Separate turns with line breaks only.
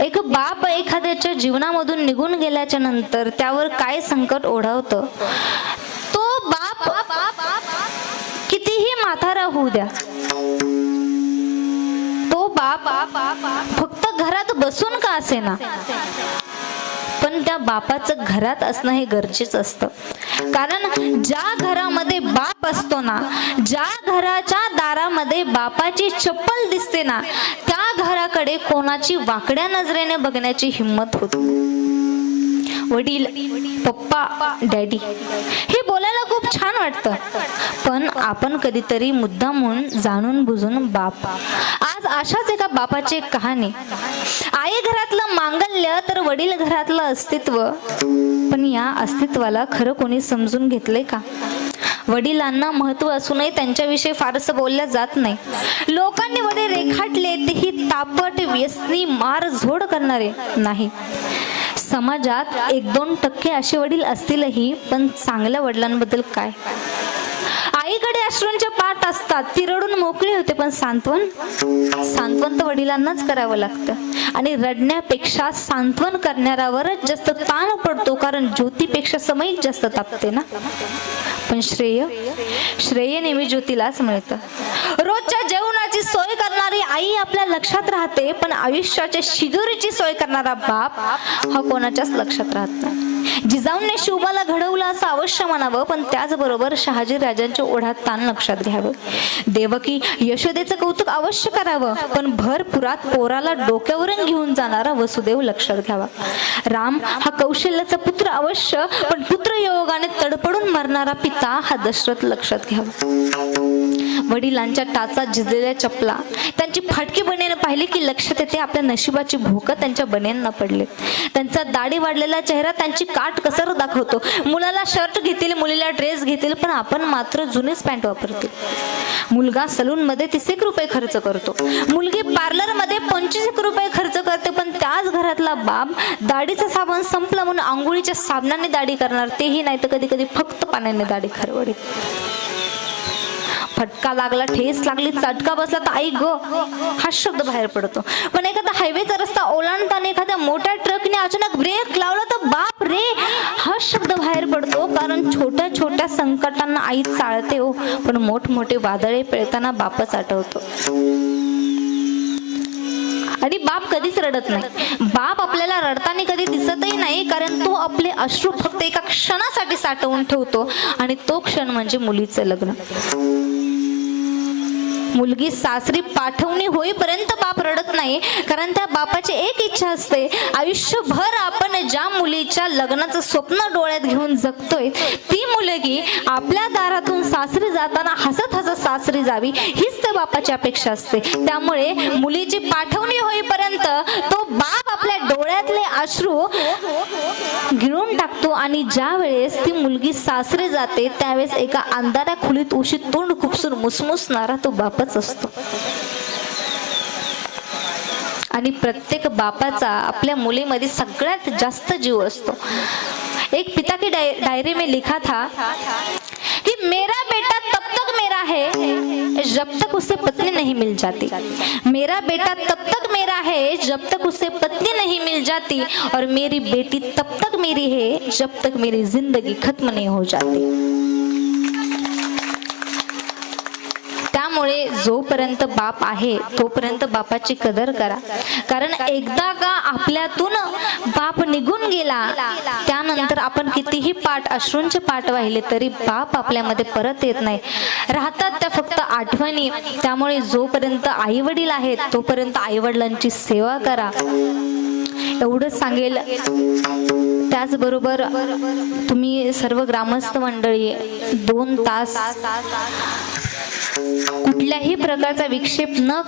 एक बाप एखाद्याच्या जीवनामधून निघून गेल्याच्यानंतर त्यावर काय संकट ओढवतं? तो बाप कितीही माथारा होऊ द्या तो बाप फक्त घरात बसून का असे ना पण त्या बापाचं घरात असणं हे गरजेचं असतं. कारण ज्या घरामध्ये बाप असतो ना ज्या घराच्या दारामध्ये बापाची चप्पल दिसते ना त्या घराकडे कोणाची वाकड्या नजरेने बघण्याची हिंमत होती? वडील पप्पा डॅडी हे बोलायला खूप छान वाटतं. पण आपण कधीतरी मुद्दामून जाणून बुजून बाप. आज अशाच एका बापाची एक कहाणी. आई घरातलं मांगल्य तर वडील घरातलं अस्तित्व. पण या अस्तित्वाला खरं कोणी समजून घेतलंय का? वडिलांना महत्त्व असूनही त्यांच्याविषयी फारसं बोलल्या जात नाही. लोकांनी वडील रेखाटले तेही तापट व्यसनी मार झोड करणारे नाही. समाजात एक दोन टक्के असे वडील असतीलही पण चांगल्या वडिलांबद्दल काय? आईकडे अश्रूंचे पाठ असतात. ती रडून मोकळी होते पण सांत्वन? सांत्वन तर वडिलांनाच करावं लागतं. आणि रडण्यापेक्षा सांत्वन करणाऱ्यावरच जास्त ताण पडतो कारण ज्योतीपेक्षा समय जास्त तापते ना? पण श्रेय? श्रेय नेहमी ज्योतीलाच मिळतं. रोजच्या जेवणाची सोय करणारी आई आपल्या लक्षात राहते पण आयुष्याच्या शिदोरीची सोय करणारा बाप हा कोणाच्याच लक्षात राहत नाही. जिजाऊंनी शिवबाला घडवलं असं अवश्य म्हणावं पण त्याचबरोबर शहाजी राजांच्या ओढ्यात ताण लक्षात घ्यावं. देवकी यशोदेचं कौतुक अवश्य करावं पण भर पुरात पोराला डोक्यावरून घेऊन जाणारा वसुदेव लक्षात घ्यावा. राम हा कौशल्याचा पुत्र अवश्य पण पुत्र योगाने तडपडून मरणारा पिता हा दशरथ लक्षात घ्यावा. वडिलांच्या टाचा झिजलेल्या चपला. त्यांची फाटकी बनेनं पाहिली की लक्षात येते आपल्या नशिबाची भोकं त्यांच्या बनेंना पडले. त्यांचा दाढी वाढलेला चेहरा त्यांची काट कसर दाखवतो. मुलाला शर्ट घेतील मुलीला ड्रेस घेतील पण आपण मात्र जुनेच पॅन्ट वापरतील मुलगा सलून मध्ये तीस एक रुपये खर्च करतो. मुलगी पार्लरमध्ये पंचवीस एक रुपये खर्च करते पण त्याच घरातला बाप दाढीचा साबण संपला म्हणून आंघोळीच्या साबणाने दाढी करणार तेही नाही तर कधी कधी फक्त पाण्याने दाढी खरवडीत. फटका लागला ठेस लागली चटका बसला तर आई ग. हा शब्द बाहेर पडतो. पण एखादा हायवेचा रस्ता ओलांडताना एखाद्या मोठ्या ट्रकने अचानक ब्रेक लावला तर बाप रे! हा शब्द बाहेर पडतो कारण छोट्या छोट्या संकटांना आई चाळते हो. पण मोठमोठे वादळे पेळताना बापच आठवतो. आणि बाप कधीच रडत नाही. बाप आपल्याला रडताना कधी दिसतही नाही कारण तो आपले अश्रू फक्त एका क्षणासाठी साठवून ठेवतो. आणि तो क्षण म्हणजे मुलीचं लग्न. मुलगी सासरी पाठवणी होईपर्यंत बाप रडत नाही कारण त्या बापाची एक इच्छा असते. आयुष्यभर आपण ज्या मुलीच्या लग्नाचं स्वप्न डोळ्यात घेऊन जगतोय ती मुलगी आपल्या दारातून सासरी जाताना हसत हसत सासरी जावी हीच त्या बापाची अपेक्षा असते. त्यामुळे मुलीची पाठवणी होईपर्यंत तो बाप आपल्या डोळ्यातले अश्रू गिळून टाकतो आणि ज्या वेळेस ती मुलगी सासरी जाते त्यावेळेस एका अंधाऱ्या खोलीत उशी तोंड खुपसून मुसमुसणारा तो बाप सोबतच असतो. आणि प्रत्येक बापाचा आपल्या मुलीमध्ये सगळ्यात जास्त जीव असतो. एक पिता की डाय, डायरी में लिखा था कि मेरा बेटा तब तक मेरा है जब तक उसे पत्नी नहीं मिल जाती। मेरा बेटा तब तक मेरा है जब तक उसे पत्नी नहीं मिल जाती और मेरी बेटी तब तक मेरी है जब तक मेरी जिंदगी खत्म नहीं हो जाती। जोपर्यंत बाप आहे तोपर्यंत बापाची कदर करा. कारण एकदा का आपल्यातून बाप निघून गेला त्यानंतर आपण कितीही पाठ अश्रूंचे पाठ वाहिले तरी बाप आपल्यामध्ये परत येत नाही. राहतात त्या फक्त आठवणी. त्यामुळे जोपर्यंत आई वडील आहेत तोपर्यंत आई वडिलांची सेवा करा. एवढंच सांगेल. त्याचबरोबर तुम्ही सर्व ग्रामस्थ मंडळी दोन तास कुठल्याही प्रकारचा विक्षेप न